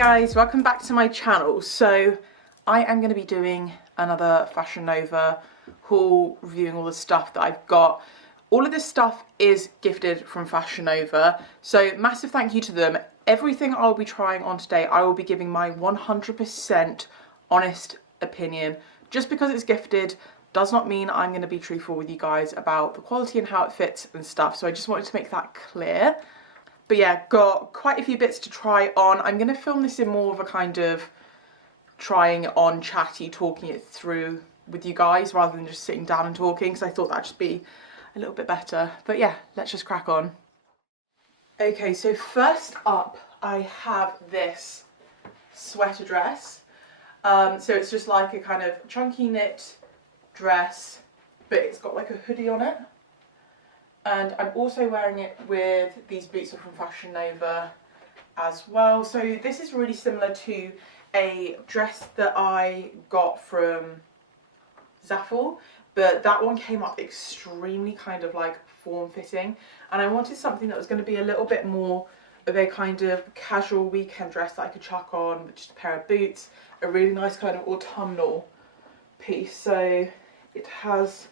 guys, welcome back to my channel. So I am going to be doing another Fashion Nova haul, reviewing all the stuff that I've got. All of this stuff is gifted from Fashion Nova, so massive thank you to them. Everything I'll be trying on today, I will be giving my 100% honest opinion. Just because it's gifted does not mean I'm going to be truthful with you guys about the quality and how it fits and stuff, so I just wanted to make that clear. But yeah, got quite a few bits to try on. I'm going to film this in more of a kind of trying it on, chatty, talking it through with you guys rather than just sitting down and talking, because I thought that'd just be a little bit better. But yeah, let's just crack on. Okay, so first up I have this sweater dress. So it's just like a kind of chunky knit dress, but it's got like a hoodie on it. And I'm also wearing it with these boots from Fashion Nova as well. So this is really similar to a dress that I got from Zaful, but that one came up extremely kind of like form-fitting, and I wanted something that was going to be a little bit more of a kind of casual weekend dress that I could chuck on with just a pair of boots, a really nice kind of autumnal piece. So it has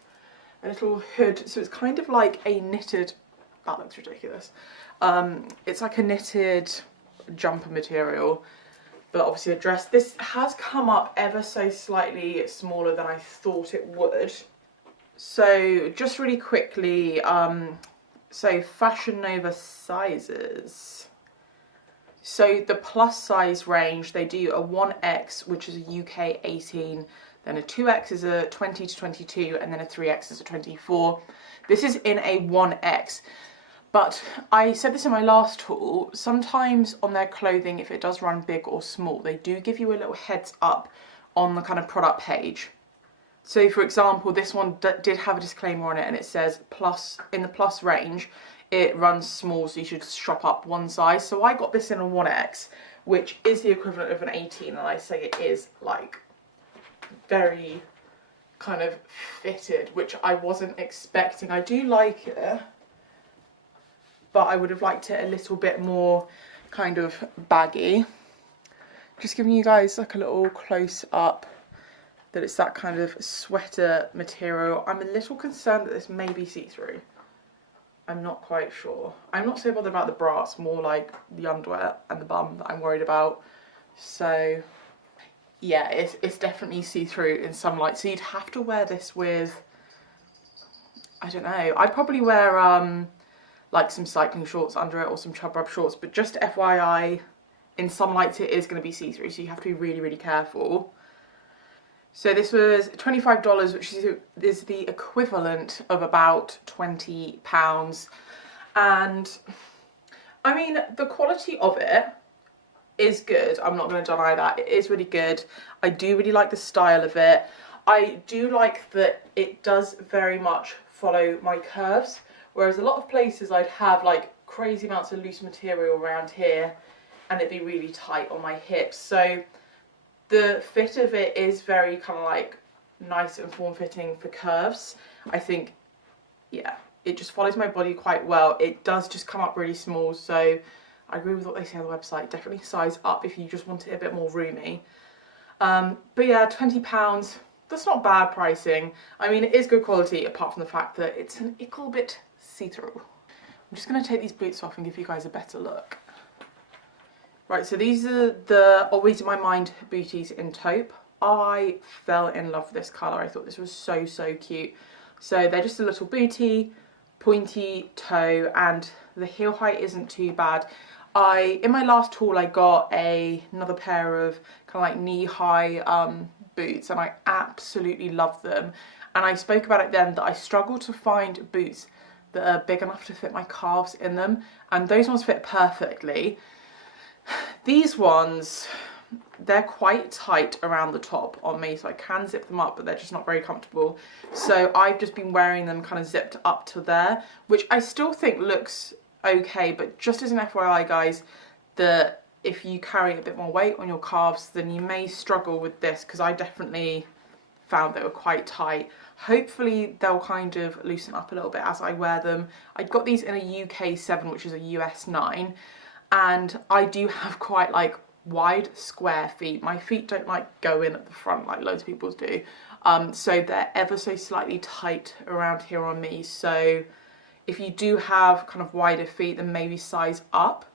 a little hood, so it's kind of like a knitted, that looks ridiculous, it's like a knitted jumper material, but obviously a dress. This has come up ever so slightly smaller than I thought it would. So just really quickly, so Fashion Nova sizes. So the plus size range, they do a 1X, which is a UK 18, then a 2X is a 20 to 22, and then a 3X is a 24. This is in a 1X. But I said this in my last haul, sometimes on their clothing, if it does run big or small, they do give you a little heads up on the kind of product page. So for example, this one did have a disclaimer on it, and it says plus, in the plus range, it runs small, so you should shop up one size. So I got this in a 1X, which is the equivalent of an 18, and I say it is like very kind of fitted, which I wasn't expecting. I do like it, but I would have liked it a little bit more kind of baggy. Just giving you guys like a little close up that it's that kind of sweater material. I'm a little concerned that this may be see-through. I'm not quite sure. I'm not so bothered about the bra, it's more like the underwear and the bum that I'm worried about. So yeah, it's definitely see-through in some light. So you'd have to wear this with, I don't know, I'd probably wear like some cycling shorts under it or some chub rub shorts, but just FYI, in some lights it is going to be see-through, so you have to be really, really careful. So this was $25, which is the equivalent of about £20. And I mean, the quality of it is good. I'm not going to deny that. It is really good. I do really like the style of it. I do like that it does very much follow my curves, whereas a lot of places I'd have like crazy amounts of loose material around here and it'd be really tight on my hips. So the fit of it is very kind of like nice and form-fitting for curves. I think, yeah, it just follows my body quite well. It does just come up really small, so I agree with what they say on the website. Definitely size up if you just want it a bit more roomy. But yeah, £20, that's not bad pricing. I mean, it is good quality, apart from the fact that it's an ickle bit see-through. I'm just going to take these boots off and give you guys a better look. Right, so these are the Always In My Mind booties in taupe. I fell in love with this colour. I thought this was so, so cute. So they're just a little bootie, pointy toe, and the heel height isn't too bad. In my last haul, I got another pair of kind of like knee-high boots, and I absolutely love them. And I spoke about it then that I struggle to find boots that are big enough to fit my calves in them, and those ones fit perfectly. These ones, they're quite tight around the top on me, so I can zip them up, but they're just not very comfortable. So I've just been wearing them kind of zipped up to there, which I still think looks okay, but just as an FYI guys, that if you carry a bit more weight on your calves, then you may struggle with this, because I definitely found they were quite tight. Hopefully they'll kind of loosen up a little bit as I wear them. I got these in a UK 7, which is a US 9, and I do have quite like wide square feet. My feet don't like go in at the front like loads of people's do, so they're ever so slightly tight around here on me. So if you do have kind of wider feet, then maybe size up.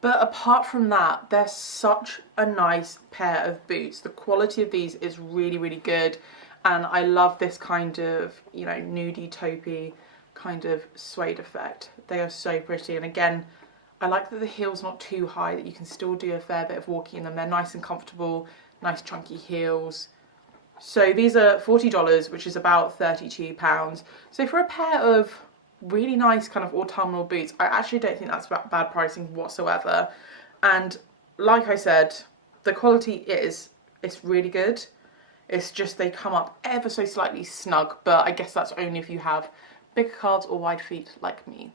But apart from that, they're such a nice pair of boots. The quality of these is really, really good. And I love this kind of, you know, nudie taupey kind of suede effect. They are so pretty. And again, I like that the heel's not too high, that you can still do a fair bit of walking in them. They're nice and comfortable, nice chunky heels. So these are $40, which is about £32. So for a pair of really nice kind of autumnal boots, I actually don't think that's bad pricing whatsoever. And like I said, the quality it's really good. It's just they come up ever so slightly snug, but I guess that's only if you have bigger calves or wide feet like me.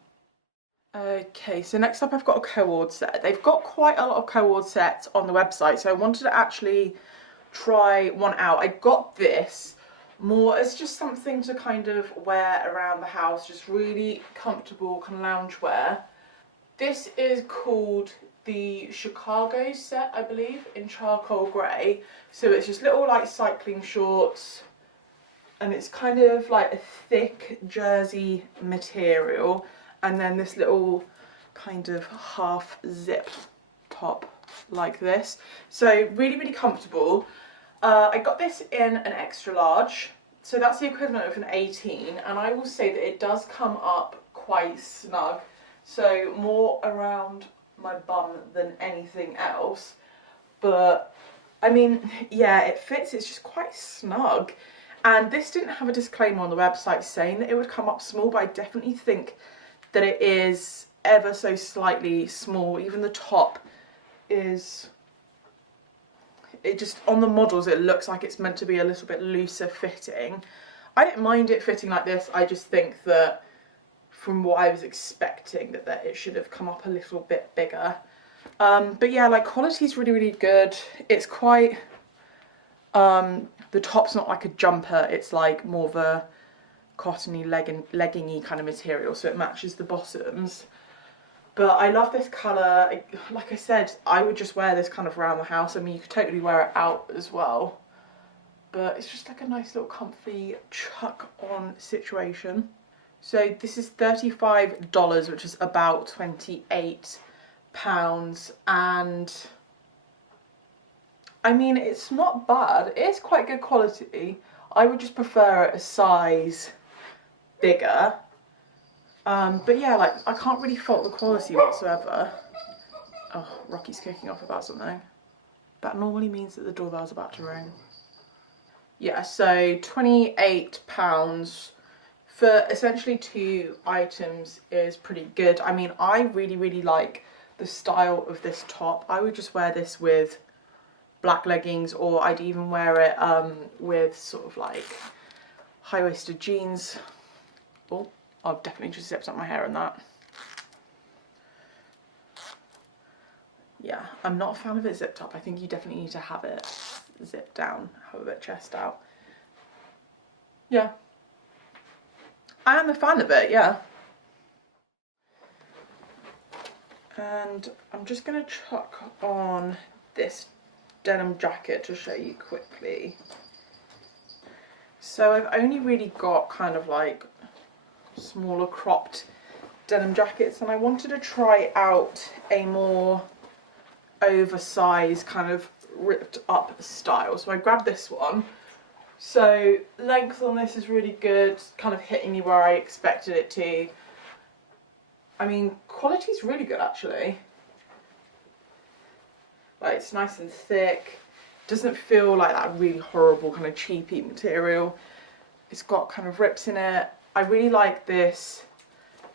Okay, so next up I've got a co-ord set. They've got quite a lot of co-ord sets on the website, so I wanted to actually try one out. I got this more as just something to kind of wear around the house, just really comfortable kind of lounge wear. This is called the Chicago set, I believe, in charcoal grey. So it's just little like cycling shorts, and it's kind of like a thick jersey material, and then this little kind of half zip top like this. So really, really comfortable. I got this in an extra large, so that's the equivalent of an 18, and I will say that it does come up quite snug, so more around my bum than anything else. But I mean, yeah, it fits, it's just quite snug. And this didn't have a disclaimer on the website saying that it would come up small, but I definitely think that it is ever so slightly small. Even the top is, it just, on the models it looks like it's meant to be a little bit looser fitting. I don't mind it fitting like this, I just think that from what I was expecting that it should have come up a little bit bigger. But yeah, like quality is really, really good. It's quite, the top's not like a jumper, it's like more of a cottony leggingy kind of material, so it matches the bottoms. But I love this colour. Like I said, I would just wear this kind of around the house. I mean, you could totally wear it out as well. But it's just like a nice little comfy chuck on situation. So this is $35, which is about £28. And I mean, it's not bad. It is quite good quality. I would just prefer it a size bigger. But yeah, like, I can't really fault the quality whatsoever. Oh, Rocky's kicking off about something. That normally means that the doorbell's about to ring. Yeah, so £28 for essentially 2 items is pretty good. I mean, I really, really like the style of this top. I would just wear this with black leggings, or I'd even wear it with sort of like high-waisted jeans. Oh, I've definitely just zipped up my hair in that. Yeah, I'm not a fan of it zipped up. I think you definitely need to have it zipped down, have a bit chest out. Yeah, I am a fan of it, yeah. And I'm just going to chuck on this denim jacket to show you quickly. So I've only really got kind of like smaller cropped denim jackets, and I wanted to try out a more oversized kind of ripped up style, so I grabbed this one. So length on this is really good, kind of hitting me where I expected it to. I mean, quality's really good actually. Like, it's nice and thick, doesn't feel like that really horrible kind of cheapy material. It's got kind of rips in it. I really like this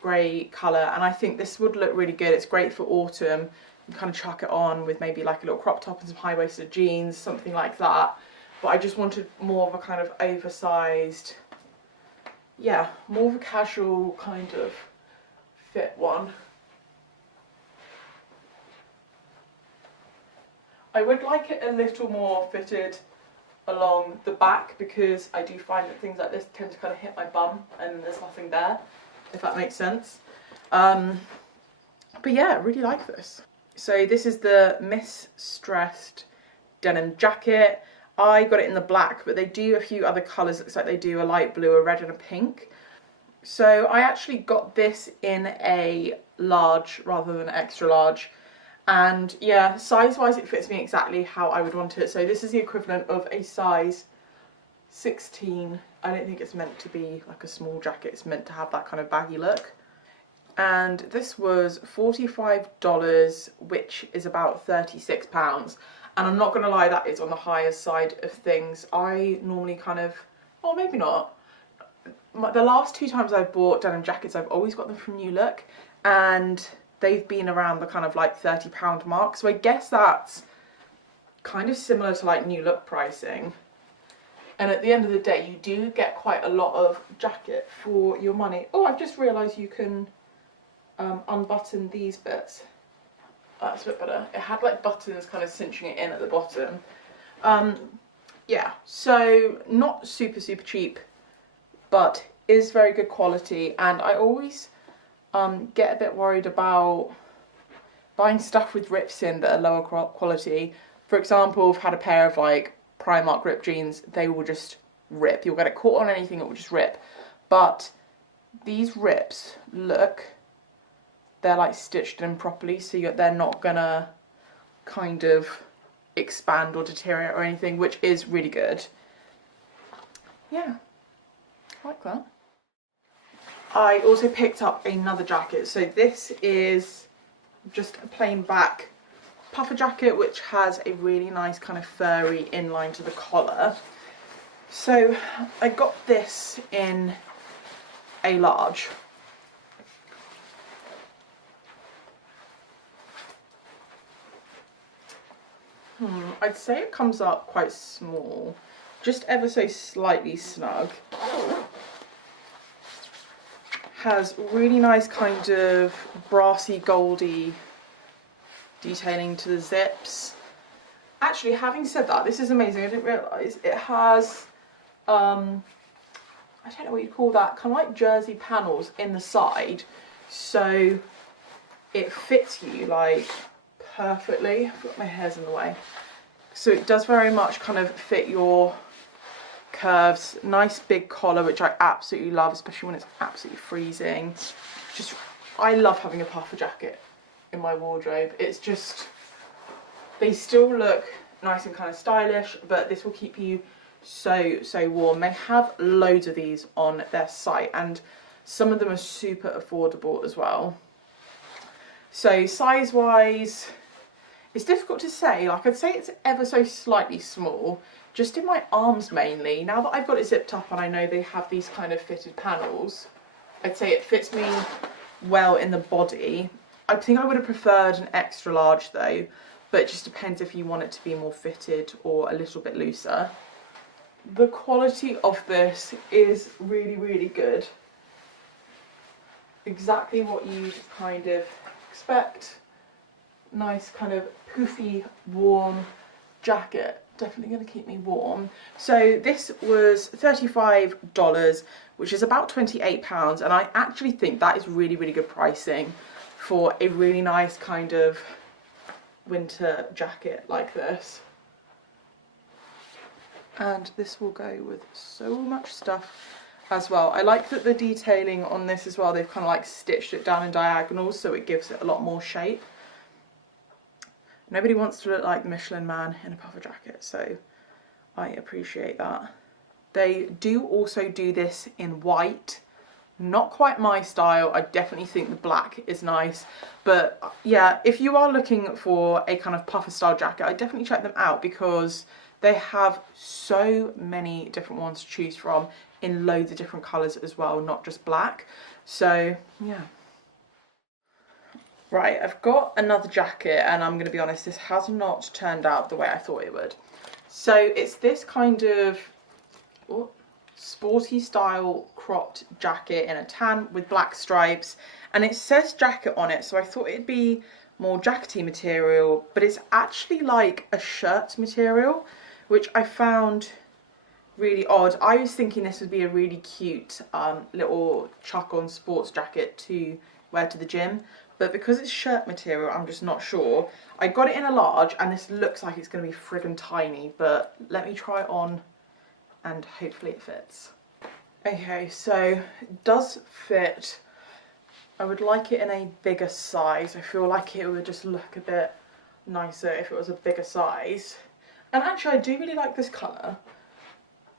grey colour, and I think this would look really good. It's great for autumn. You kind of chuck it on with maybe like a little crop top and some high-waisted jeans, something like that. But I just wanted more of a kind of oversized, yeah, more of a casual kind of fit one. I would like it a little more fitted along the back, because I do find that things like this tend to kind of hit my bum and there's nothing there, if that makes sense. But yeah, I really like this. So this is the Mistressed Denim Jacket. I got it in the black, but they do a few other colours. Looks like they do a light blue, a red and a pink. So I actually got this in a large rather than extra large. And yeah, size wise it fits me exactly how I would want it. So this is the equivalent of a size 16. I don't think it's meant to be like a small jacket. It's meant to have that kind of baggy look. And this was $45, which is about £36. And I'm not going to lie, that is on the higher side of things. I normally kind of, or maybe not. The last 2 times I've bought denim jackets, I've always got them from New Look. And they've been around the kind of like £30 mark. So I guess that's kind of similar to like New Look pricing. And at the end of the day, you do get quite a lot of jacket for your money. Oh, I've just realised you can unbutton these bits. That's a bit better. It had like buttons kind of cinching it in at the bottom. Yeah, so not super cheap, but is very good quality. And I always get a bit worried about buying stuff with rips in that are lower quality. For example, I've had a pair of like Primark ripped jeans. They will just rip. You'll get it caught on anything, it will just rip. But these rips look, they're like stitched in properly, so they're not gonna kind of expand or deteriorate or anything, which is really good. Yeah, I like that. I also picked up another jacket. So this is just a plain black puffer jacket, which has a really nice kind of furry inline to the collar. So I got this in a large. I'd say it comes up quite small, just ever so slightly snug. Has really nice kind of brassy goldy detailing to the zips. Actually, having said that, this is amazing. I didn't realise it has I don't know what you call that, kind of like jersey panels in the side, so it fits you like perfectly. I've got my hairs in the way. So it does very much kind of fit your curves. Nice big collar, which I absolutely love, especially when it's absolutely freezing. Just, I love having a puffer jacket in my wardrobe. It's just, they still look nice and kind of stylish, but this will keep you so warm. They have loads of these on their site, and some of them are super affordable as well. So size wise, it's difficult to say. Like, I'd say it's ever so slightly small, just in my arms mainly. Now that I've got it zipped up and I know they have these kind of fitted panels, I'd say it fits me well in the body. I think I would have preferred an extra large though, but it just depends if you want it to be more fitted or a little bit looser. The quality of this is really good. Exactly what you'd kind of expect. Nice kind of poofy, warm jacket. Definitely going to keep me warm. So this was $35, which is about £28, and I actually think that is really good pricing for a really nice kind of winter jacket like this. And this will go with so much stuff as well. I like that the detailing on this as well, they've kind of like stitched it down in diagonals, so it gives it a lot more shape. Nobody wants to look like the Michelin Man in a puffer jacket, so I appreciate that. They do also do this in white. Not quite my style. I definitely think the black is nice, but yeah, if you are looking for a kind of puffer style jacket, I definitely check them out because they have so many different ones to choose from in loads of different colours as well, not just black. So yeah. Right, I've got another jacket, and I'm going to be honest, this has not turned out the way I thought it would. So it's this kind of sporty style cropped jacket in a tan with black stripes, and it says jacket on it, so I thought it'd be more jackety material, but it's actually like a shirt material, which I found really odd. I was thinking this would be a really cute little chuck-on sports jacket to wear to the gym, but because it's shirt material, I'm just not sure. I got it in a large, and this looks like it's going to be friggin' tiny, but let me try it on, and hopefully it fits. Okay, so it does fit. I would like it in a bigger size. I feel like it would just look a bit nicer if it was a bigger size. And actually, I do really like this colour.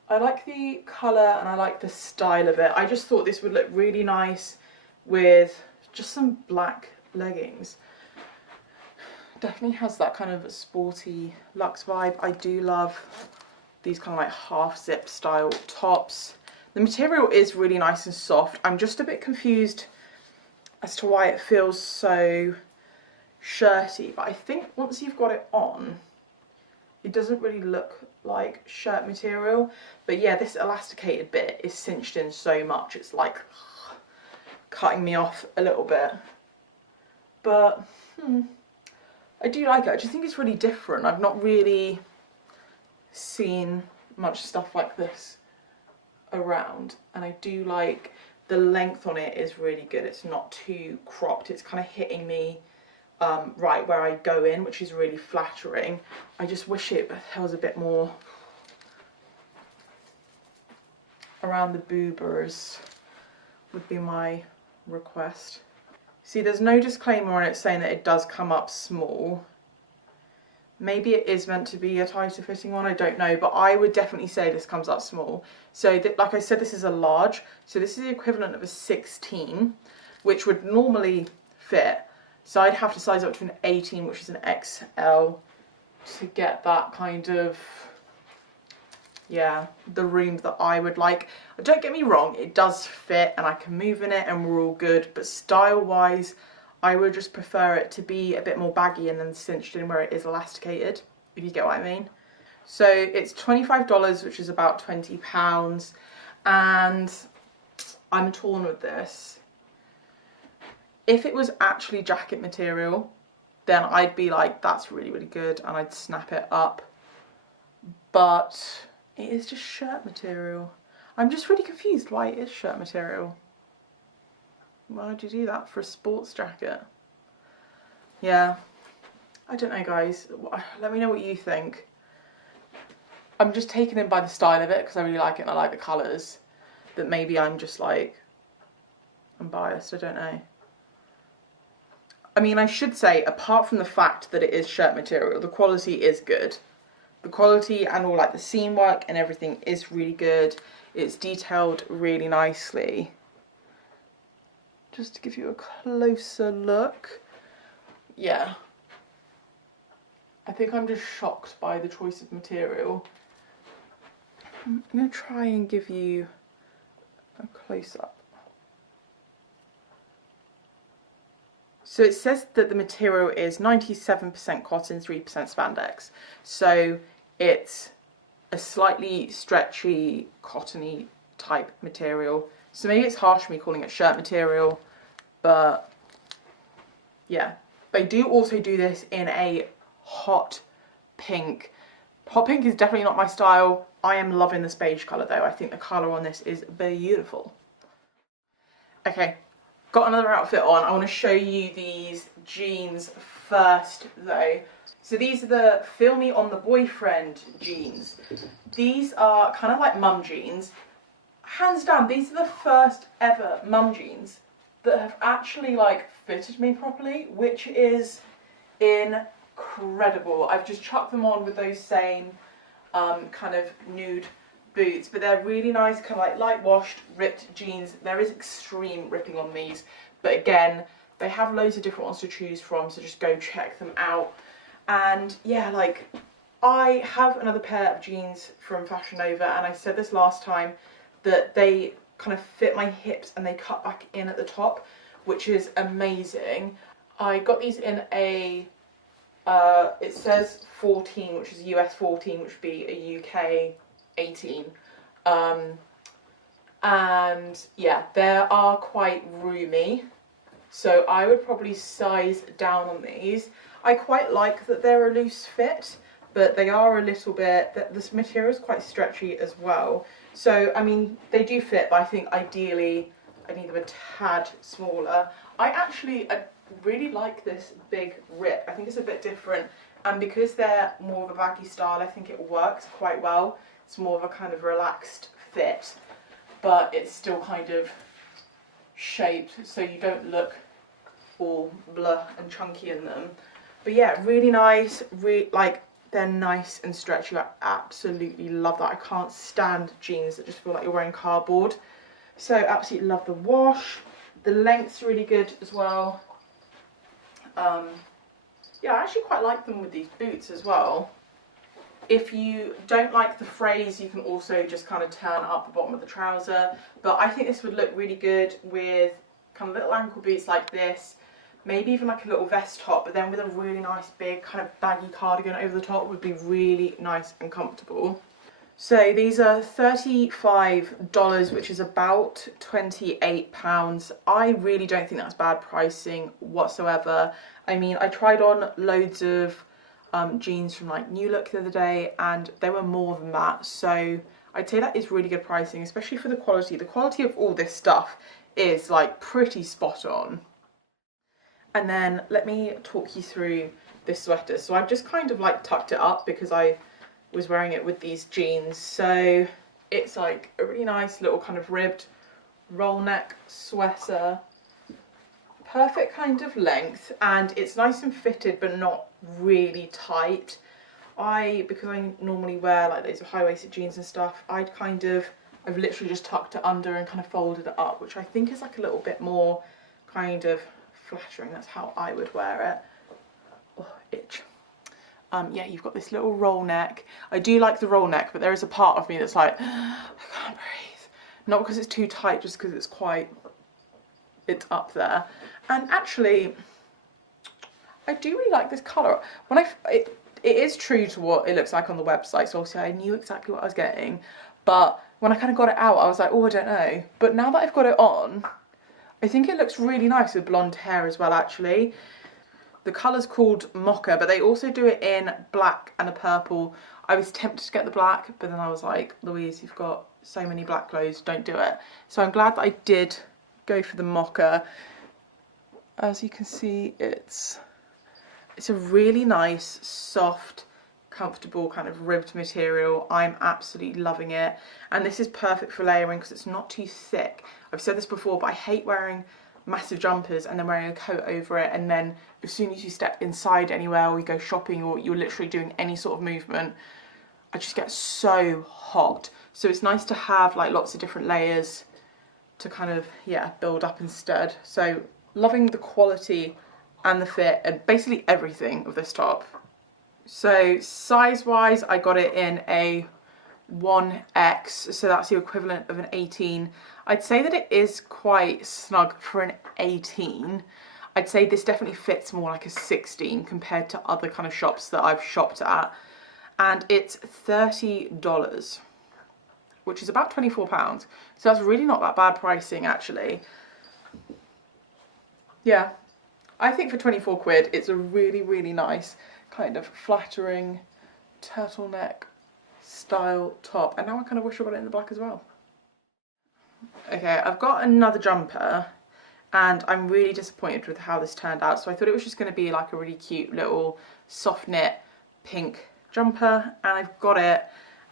I like the colour and I like the style of it. I just thought this would look really nice with just some black leggings. Definitely has that kind of sporty luxe vibe. I do love these kind of like half zip style tops. The material is really nice and soft. I'm just a bit confused as to why it feels so shirty, but I think once you've got it on, it doesn't really look like shirt material. But yeah, this elasticated bit is cinched in so much, it's like cutting me off a little bit. But I do like it. I just think it's really different. I've not really seen much stuff like this around, and I do like the length on it is really good. It's not too cropped. It's kind of hitting me right where I go in, which is really flattering. I just wish it was a bit more around the boobers would be my request. See, there's no disclaimer on it saying that it does come up small. Maybe it is meant to be a tighter fitting one, I don't know, but I would definitely say this comes up small. So like I said, this is a large, so this is the equivalent of a 16, which would normally fit. So I'd have to size up to an 18, which is an XL, to get that kind of, yeah, the room that I would like. Don't get me wrong, it does fit and I can move in it and we're all good, but style-wise, I would just prefer it to be a bit more baggy and then cinched in where it is elasticated, if you get what I mean. So it's $25, which is about £20, and I'm torn with this. If it was actually jacket material, then I'd be like, that's really, really good, and I'd snap it up. But it is just shirt material. I'm just really confused why it is shirt material. Why would you do that for a sports jacket? Yeah, I don't know, guys. Let me know what you think. I'm just taken in by the style of it because I really like it and I like the colours. But maybe I'm just like, I'm biased, I don't know. I mean, I should say, apart from the fact that it is shirt material, the quality is good. The quality and all like the seam work and everything is really good. It's detailed really nicely. Just to give you a closer look. Yeah. I think I'm just shocked by the choice of material. I'm going to try and give you a close-up. So it says that the material is 97% cotton, 3% spandex. So it's a slightly stretchy, cottony type material. So maybe it's harsh me calling it shirt material, but yeah. They do also do this in a hot pink. Hot pink is definitely not my style. I am loving this beige colour though. I think the colour on this is beautiful. Okay, got another outfit on. I want to show you these jeans first though. So these are the Feel Me on the Boyfriend jeans. These are kind of like mum jeans. Hands down, these are the first ever mum jeans that have actually like fitted me properly, which is incredible. I've just chucked them on with those same kind of nude boots, but they're really nice, kind of like light washed, ripped jeans. There is extreme ripping on these, but again, they have loads of different ones to choose from, so just go check them out. And yeah, like, I have another pair of jeans from Fashion Nova, and I said this last time, that they kind of fit my hips and they cut back in at the top, which is amazing. I got these in a, it says 14, which is US 14, which would be a UK 18. And yeah, they are quite roomy, so I would probably size down on these. I quite like that they're a loose fit, but they are a little bit, this material is quite stretchy as well. So, I mean, they do fit, but I think ideally I need them a tad smaller. I really like this big rip. I think it's a bit different, and because they're more of a baggy style, I think it works quite well. It's more of a kind of relaxed fit, but it's still kind of shaped so you don't look all blur and chunky in them. But yeah, really nice, like they're nice and stretchy. I absolutely love that. I can't stand jeans that just feel like you're wearing cardboard. So absolutely love the wash. The length's really good as well. Yeah, I actually quite like them with these boots as well. If you don't like the phrase, you can also just kind of turn up the bottom of the trouser. But I think this would look really good with kind of little ankle boots like this. Maybe even like a little vest top, but then with a really nice big kind of baggy cardigan over the top would be really nice and comfortable. So these are $35, which is about £28. I really don't think that's bad pricing whatsoever. I mean, I tried on loads of jeans from like New Look the other day and they were more than that. So I'd say that is really good pricing, especially for the quality. The quality of all this stuff is like pretty spot on. And then let me talk you through this sweater. So I've just kind of like tucked it up because I was wearing it with these jeans. So it's like a really nice little kind of ribbed roll neck sweater. Perfect kind of length, and it's nice and fitted but not really tight. Because I normally wear like those high-waisted jeans and stuff, I've literally just tucked it under and kind of folded it up, which I think is like a little bit more kind of flattering. That's how I would wear it. Oh, itch. Yeah, you've got this little roll neck. I do like the roll neck, but there is a part of me that's like, I can't breathe. Not because it's too tight, just because it's up there. And actually, I do really like this colour. It is true to what it looks like on the website, so obviously I knew exactly what I was getting. But when I kind of got it out, I was like, oh, I don't know. But now that I've got it on, I think it looks really nice with blonde hair as well, actually. The colour's called Mocha, but they also do it in black and a purple. I was tempted to get the black, but then I was like, Louise, you've got so many black clothes, don't do it. So I'm glad that I did go for the Mocha. As you can see, it's a really nice, soft, comfortable kind of ribbed material. I'm absolutely loving it. And this is perfect for layering because it's not too thick. I've said this before, but I hate wearing massive jumpers and then wearing a coat over it, and then as soon as you step inside anywhere or you go shopping or you're literally doing any sort of movement, I just get so hot. So it's nice to have like lots of different layers to kind of, yeah, build up instead. So loving the quality and the fit and basically everything of this top. So size wise, I got it in a 1X, so that's the equivalent of an 18. I'd say that it is quite snug for an 18. I'd say this definitely fits more like a 16 compared to other kind of shops that I've shopped at. And it's $30, which is about £24. So that's really not that bad pricing, actually. Yeah, I think for 24 quid, it's a really, really nice kind of flattering turtleneck style top. And now I kind of wish I got it in the black as well. Okay, I've got another jumper and I'm really disappointed with how this turned out. So I thought it was just going to be like a really cute little soft knit pink jumper, and I've got it,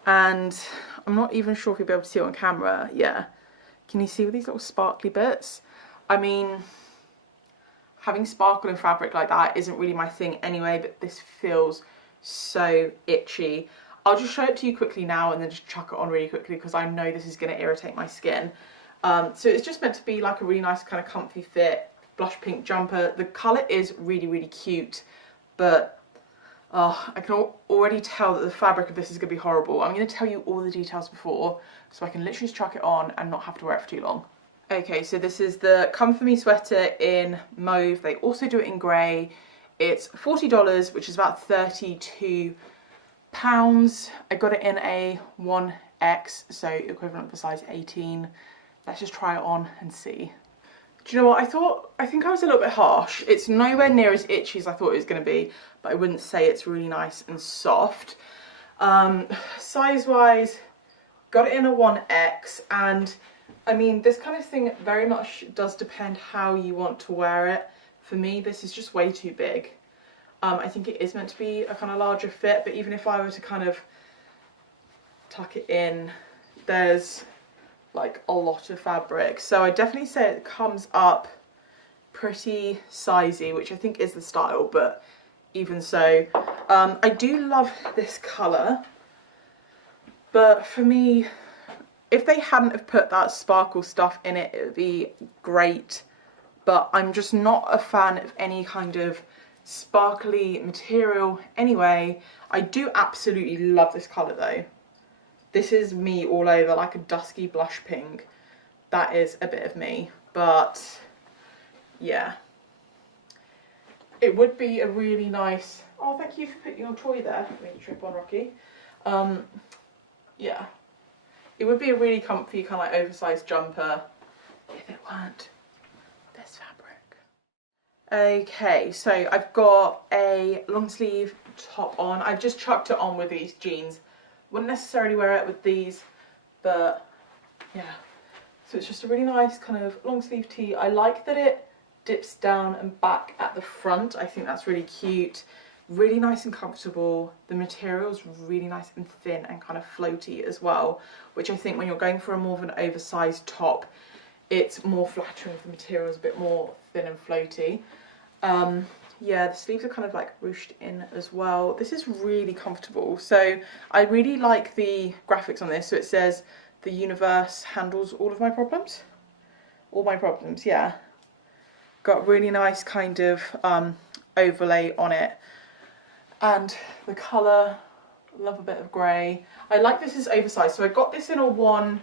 and I'm not even sure if you'll be able to see it on camera. Yeah, can you see with these little sparkly bits? I mean, having sparkle in fabric like that isn't really my thing anyway, but this feels so itchy. I'll just show it to you quickly now and then just chuck it on really quickly because I know this is going to irritate my skin. So it's just meant to be like a really nice kind of comfy fit blush pink jumper. The colour is really, really cute, but I can already tell that the fabric of this is going to be horrible. I'm going to tell you all the details before so I can literally just chuck it on and not have to wear it for too long. Okay, so this is the Come For Me sweater in mauve. They also do it in grey. It's $40, which is about £32. I got it in a 1X, so equivalent for size 18. Let's just try it on and see. Do you know what, I think I was a little bit harsh. It's nowhere near as itchy as I thought it was going to be, but I wouldn't say it's really nice and soft. Size wise, got it in a 1X, and I mean, this kind of thing very much does depend how you want to wear it. For me, this is just way too big. I think it is meant to be a kind of larger fit, but even if I were to kind of tuck it in, there's like a lot of fabric. So I definitely say it comes up pretty sizey, which I think is the style, but even so, I do love this colour, but for me, if they hadn't have put that sparkle stuff in it, it would be great, but I'm just not a fan of any kind of sparkly material anyway. I do absolutely love this colour though. This is me all over, like a dusky blush pink. That is a bit of me, but yeah. It would be a really nice, oh thank you for putting your toy there, when you trip on Rocky. Yeah. It would be a really comfy kind of like oversized jumper if it weren't this fabric. Okay, so I've got a long sleeve top on. I've just chucked it on with these jeans. Wouldn't necessarily wear it with these, but yeah. So it's just a really nice kind of long sleeve tee. I like that it dips down and back at the front. I think that's really cute. Really nice and comfortable. The material's really nice and thin and kind of floaty as well, which I think when you're going for a more of an oversized top, it's more flattering if the material is a bit more thin and floaty. Yeah, the sleeves are kind of like ruched in as well. This is really comfortable. So I really like the graphics on this. So it says the universe handles all of my problems. All my problems, yeah. Got really nice kind of overlay on it. And the colour, love a bit of grey. I like this is oversized. So I got this in a 1XL,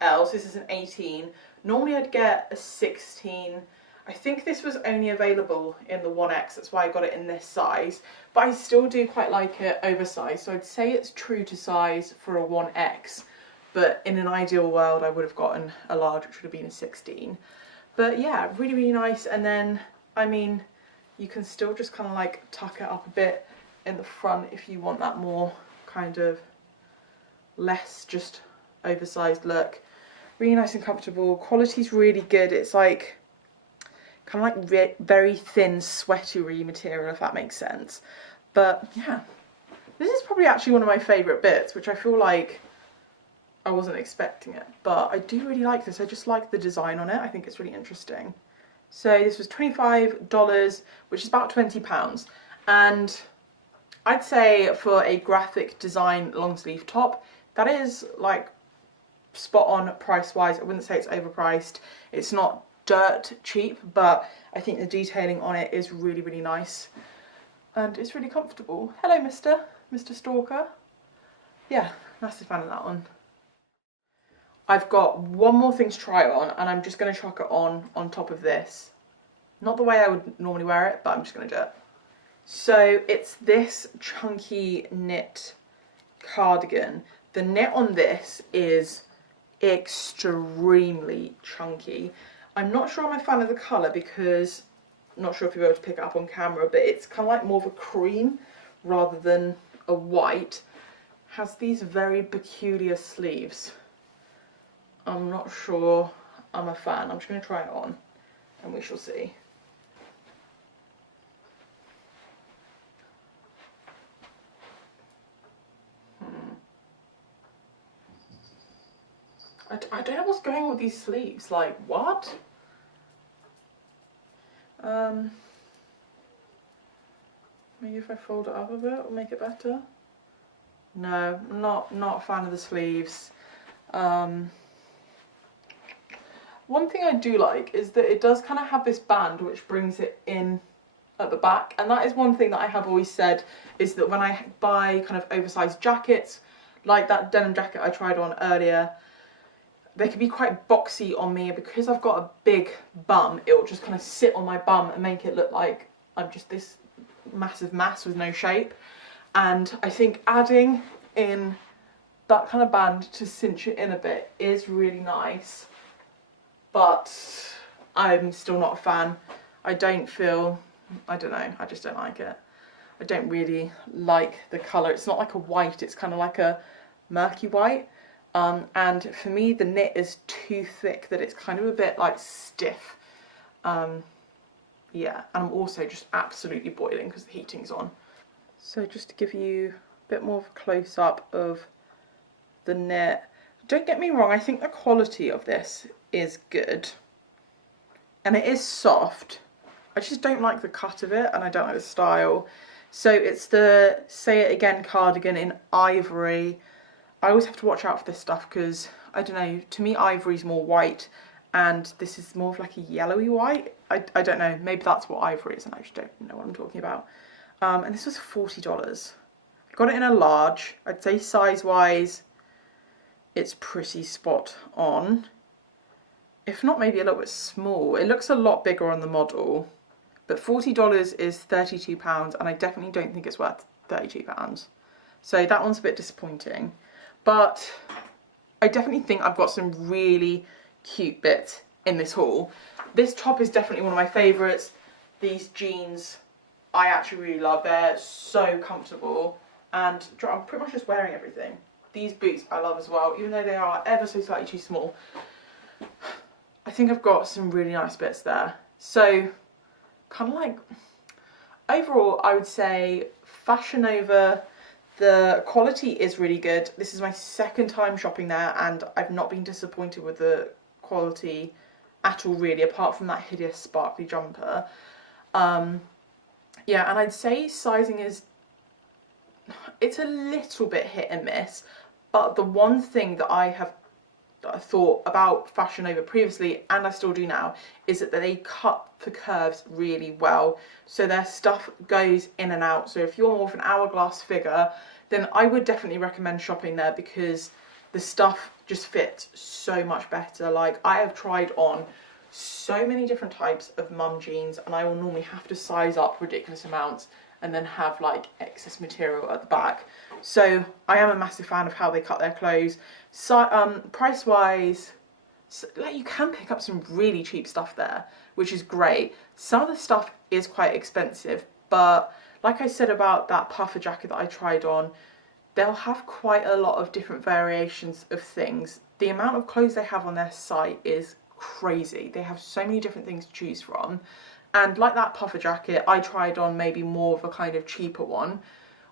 so this is an 18. Normally I'd get a 16. I think this was only available in the 1X, that's why I got it in this size. But I still do quite like it oversized, so I'd say it's true to size for a 1X. But in an ideal world, I would have gotten a large, which would have been a 16. But yeah, really, really nice. And then, I mean, you can still just kind of like tuck it up a bit in the front if you want that more kind of less just oversized look. Really nice and comfortable. Quality's really good. It's like kind of like very thin sweatery material, if that makes sense. But yeah, this is probably actually one of my favourite bits, which I feel like I wasn't expecting it, but I do really like this. I just like the design on it. I think it's really interesting. So this was $25, which is about £20. And I'd say for a graphic design long sleeve top, that is like spot on price wise. I wouldn't say it's overpriced. It's not dirt cheap, but I think the detailing on it is really, really nice. And it's really comfortable. Hello, Mr. Stalker. Yeah, massive fan of that one. I've got one more thing to try on, and I'm just going to chuck it on top of this. Not the way I would normally wear it, but I'm just going to do it. So it's this chunky knit cardigan. The knit on this is extremely chunky. I'm not sure I'm a fan of the colour because I'm not sure if you'll be able to pick it up on camera, but it's kind of like more of a cream rather than a white. Has these very peculiar sleeves. I'm not sure I'm a fan. I'm just going to try it on and we shall see. I don't know what's going on with these sleeves. Like, what? Maybe if I fold it up a bit, it'll make it better. No, not a fan of the sleeves. One thing I do like is that it does kind of have this band which brings it in at the back, and that is one thing that I have always said, is that when I buy kind of oversized jackets, like that denim jacket I tried on earlier, they can be quite boxy on me, and because I've got a big bum, it will just kind of sit on my bum and make it look like I'm just this massive mass with no shape. And I think adding in that kind of band to cinch it in a bit is really nice. But I'm still not a fan. I don't know, I just don't like it. I don't really like the colour. It's not like a white, it's kind of like a murky white. And for me the knit is too thick that it's kind of a bit like stiff. Yeah, and I'm also just absolutely boiling because the heating's on. So just to give you a bit more of a close-up of the knit. Don't get me wrong, I think the quality of this is good. And it is soft. I just don't like the cut of it and I don't like the style. So it's the Say It Again cardigan in ivory. I always have to watch out for this stuff because, I don't know, to me ivory's more white and this is more of like a yellowy white. I don't know, maybe that's what ivory is and I just don't know what I'm talking about. And this was $40. I got it in a large. I'd say size-wise, it's pretty spot on. If not, maybe a little bit small. It looks a lot bigger on the model. But $40 is £32 and I definitely don't think it's worth £32. So that one's a bit disappointing. But I definitely think I've got some really cute bits in this haul. This top is definitely one of my favourites. These jeans I actually really love. They're so comfortable and I'm pretty much just wearing everything. These boots I love as well, even though they are ever so slightly too small. I think I've got some really nice bits there. So kind of like, overall I would say Fashion Nova, the quality is really good. This is my second time shopping there and I've not been disappointed with the quality at all really, apart from that hideous sparkly jumper. Yeah, and I'd say sizing is, it's a little bit hit and miss, but the one thing that I thought about Fashion Nova previously, and I still do now, is that they cut the curves really well. So their stuff goes in and out. So if you're more of an hourglass figure, then I would definitely recommend shopping there because the stuff just fits so much better. Like, I have tried on so many different types of mum jeans and I will normally have to size up ridiculous amounts and then have like excess material at the back. So I am a massive fan of how they cut their clothes. So price wise, so, like, you can pick up some really cheap stuff there, which is great. Some of the stuff is quite expensive, but like I said about that puffer jacket that I tried on, they'll have quite a lot of different variations of things. The amount of clothes they have on their site is crazy. They have so many different things to choose from. And like that puffer jacket, I tried on maybe more of a kind of cheaper one,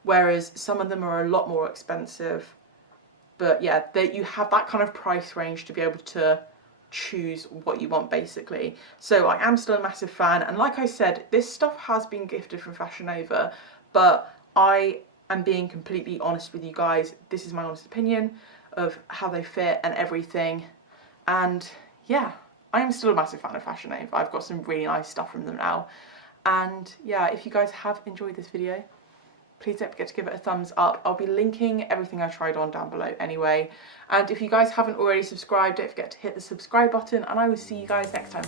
whereas some of them are a lot more expensive. But yeah, you have that kind of price range to be able to choose what you want basically. So I am still a massive fan, and like I said, this stuff has been gifted from Fashion Nova, but I am being completely honest with you guys. This is my honest opinion of how they fit and everything. And yeah, I am still a massive fan of Fashion Nova. I've got some really nice stuff from them now. And yeah, if you guys have enjoyed this video, please don't forget to give it a thumbs up. I'll be linking everything I tried on down below anyway. And if you guys haven't already subscribed, don't forget to hit the subscribe button and I will see you guys next time.